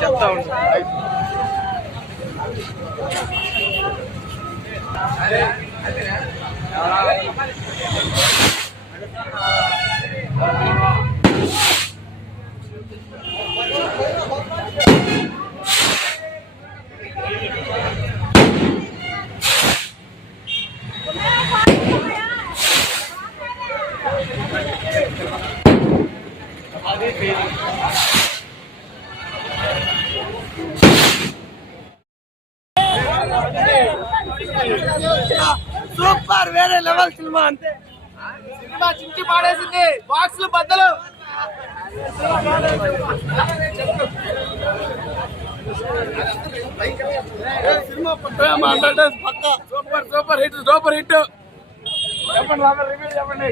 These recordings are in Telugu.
చెప్తా ఉంటా సూపర్ వేరే లెవెల్ సినిమా అంతే సినిమా చించి పాడేసింది బాక్స్లు బద్దలు సినిమా పక్కా సూపర్ హిట్ చెప్పండి బాబా రివ్యూ చెప్పండి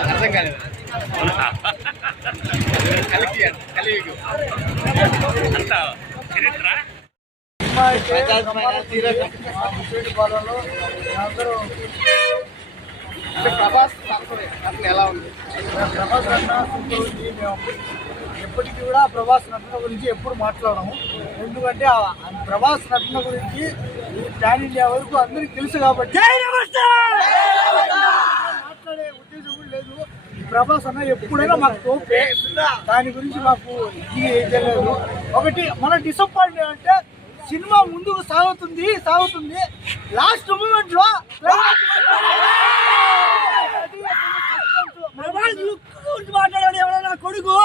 అర్థం కాలేదు ప్రభాస్ ఎలా ఉంది? ప్రభాస్ రత్న ఎప్పటికీ కూడా ప్రభాస్ రత్న గురించి ఎప్పుడు మాట్లాడము. ఎందుకంటే ప్రభాస్ రత్న గురించి ఈ ప్యాన్ ఇండియా వరకు అందరికి తెలుసు కాబట్టి మాట్లాడే ఉద్దేశం కూడా లేదు. ప్రభాస్ అన్న ఎప్పుడైనా మాకు తోపే, దాని గురించి మాకు ఇది తెలియదు. ఒకటి మన డిసప్పాయింట్ అంటే సినిమా ముందుకు సాగుతుంది లాస్ట్ మూమెంట్ లో ప్రభాస్ లుక్ గురించి మాట్లాడాడు ఎవరైనా కొడుకు